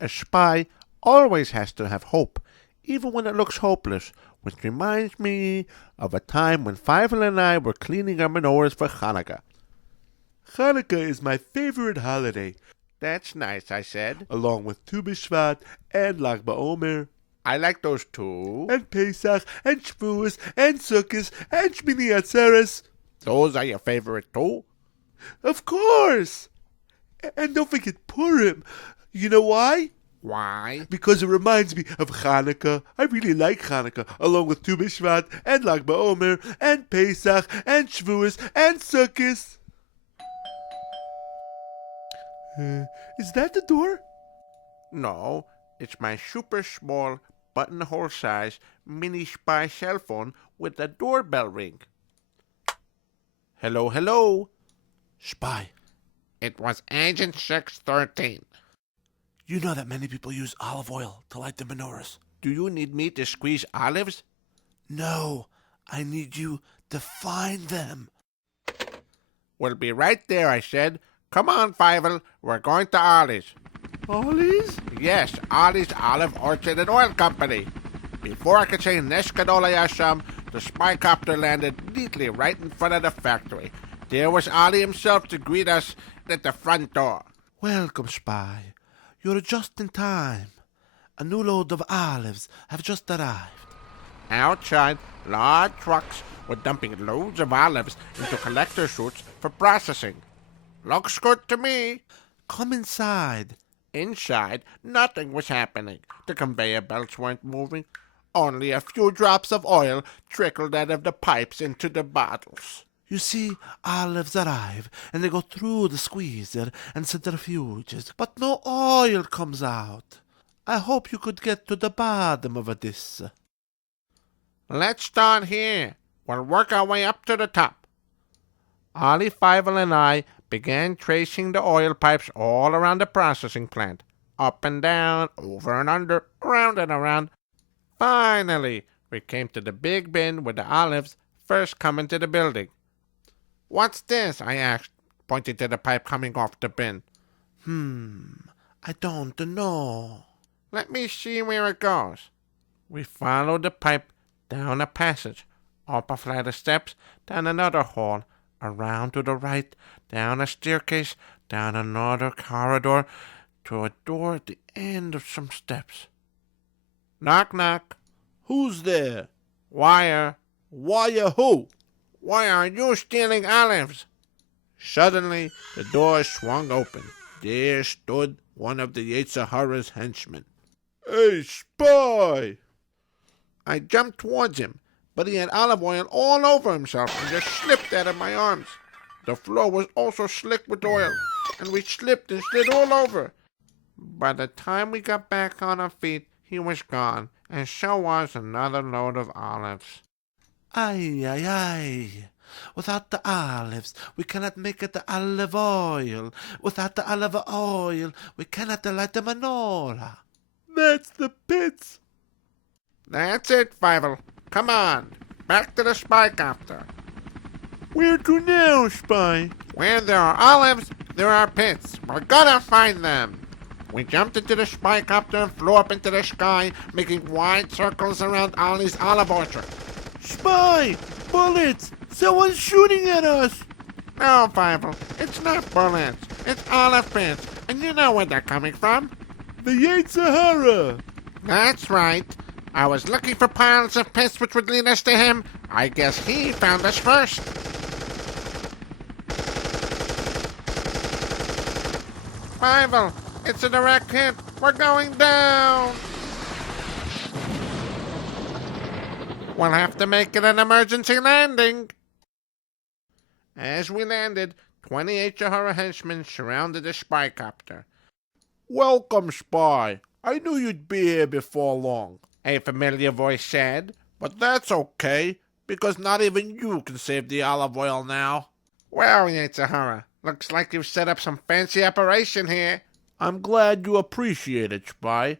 A spy always has to have hope, even when it looks hopeless, which reminds me of a time when Fievel and I were cleaning our menorahs for Chanukah. Chanukah is my favorite holiday. That's nice, I said. Along with Tu B'Shvat and Lag BaOmer. I like those too. And Pesach and Shpy and Sukkot and Shmini Atzeres. Those are your favorite too? Of course! And don't forget Purim. You know why? Why? Because it reminds me of Chanukah. I really like Chanukah, along with Tu B'Shvat and Lag BaOmer and Pesach and Shpy and Sukkot. Is that the door? No, it's my super small, buttonhole size mini Shpy cell phone with a doorbell ring. Hello, hello. Shpy. It was Agent 613. You know that many people use olive oil to light the menorahs. Do you need me to squeeze olives? No, I need you to find them. We'll be right there, I said. Come on, Fievel, we're going to Ollie's. Ollie's? Yes, Ollie's Olive Orchard and Oil Company. Before I could say Neshkadola Yasham, the spycopter landed neatly right in front of the factory. There was Ollie himself to greet us at the front door. Welcome, Shpy. You're just in time. A new load of olives have just arrived. Outside, large trucks were dumping loads of olives into collector chutes for processing. Looks good to me. Come inside. Inside, nothing was happening. The conveyor belts weren't moving. Only a few drops of oil trickled out of the pipes into the bottles. You see, olives arrive, and they go through the squeezer and centrifuges, but no oil comes out. I hope you could get to the bottom of this. Let's start here. We'll work our way up to the top. Ollie, Fievel, and I began tracing the oil pipes all around the processing plant. Up and down, over and under, around and around. Finally, we came to the big bin with the olives first coming to the building. What's this? I asked, pointing to the pipe coming off the bin. I don't know. Let me see where it goes. We followed the pipe down a passage, up a flight of steps, down another hall, around to the right, down a staircase, down another corridor, to a door at the end of some steps. Knock, knock. Who's there? Wire. Wire who? Why are you stealing olives? Suddenly, the door swung open. There stood one of the Yetzirah's henchmen. Hey, Shpy! I jumped towards him, but he had olive oil all over himself and just slipped out of my arms. The floor was also slick with oil, and we slipped and slid all over. By the time we got back on our feet, he was gone, and so was another load of olives. Ay, ay, ay. Without the olives, we cannot make it the olive oil. Without the olive oil, we cannot light the menorah. That's the pits. That's it, Fievel. Come on, back to the spycopter. Where to now, Shpy? Where there are olives, there are pits. We're gonna find them. We jumped into the spycopter and flew up into the sky, making wide circles around Ollie's olive orchard. Shpy! Bullets! Someone's shooting at us! No, Fievel, it's not bullets. It's olive pits, and you know where they're coming from. The Yetzirah! That's right. I was looking for piles of pits which would lead us to him. I guess he found us first. Fievel, it's a direct hit. We're going down. We'll have to make it an emergency landing. As we landed, 28 Yetzirah henchmen surrounded the spycopter. Welcome, Shpy. I knew you'd be here before long, a familiar voice said. But that's okay, because not even you can save the olive oil now. Well, Yetzirah, looks like you've set up some fancy operation here. I'm glad you appreciate it, Shpy.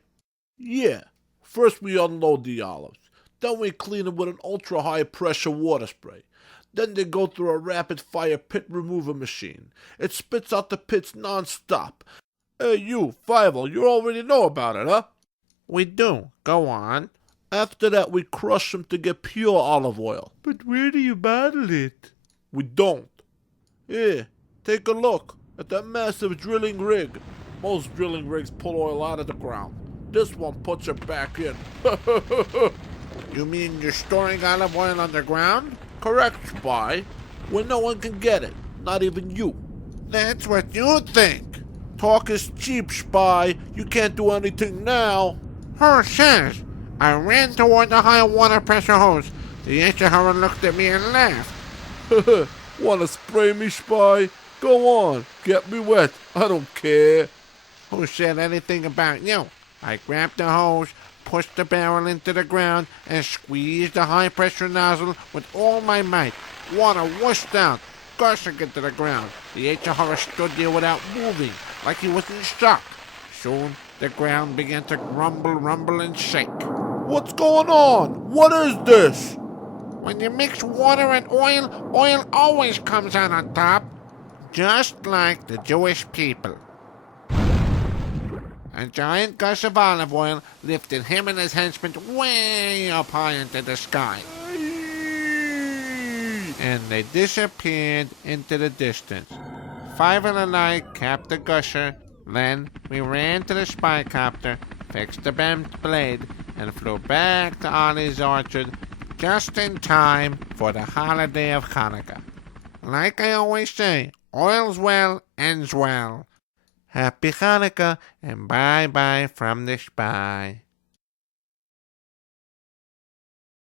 Yeah, first we unload the olives. Then we clean them with an ultra-high pressure water spray. Then they go through a rapid-fire pit remover machine. It spits out the pits non-stop. Hey, you, Fievel, you already know about it, huh? We do. Go on. After that, we crush them to get pure olive oil. But where do you bottle it? We don't. Here, take a look at that massive drilling rig. Most drilling rigs pull oil out of the ground. This one puts it back in. You mean you're storing olive oil underground? Correct, Shpy. Where no one can get it, not even you. That's what you think. Talk is cheap, Shpy. You can't do anything now. Who says? I ran toward the high water pressure hose. The Yeshua looked at me and laughed. Wanna spray me, Shpy? Go on, get me wet. I don't care. Who said anything about you? I grabbed the hose, pushed the barrel into the ground, and squeezed the high-pressure nozzle with all my might. Water whooshed out, gushing into the ground. The Yeshua stood there without moving, like he was in shock. Soon, the ground began to rumble, and shake. What's going on? What is this? When you mix water and oil, oil always comes out on top. Just like the Jewish people. A giant gush of olive oil lifted him and his henchmen way up high into the sky. And they disappeared into the distance. Fievel and I capped the gusher. Then we ran to the spycopter, fixed the bent blade, and flew back to Ollie's orchard just in time for the holiday of Chanukah. Like I always say, oil's well, ends well. Happy Chanukah, and bye-bye from the Shpy.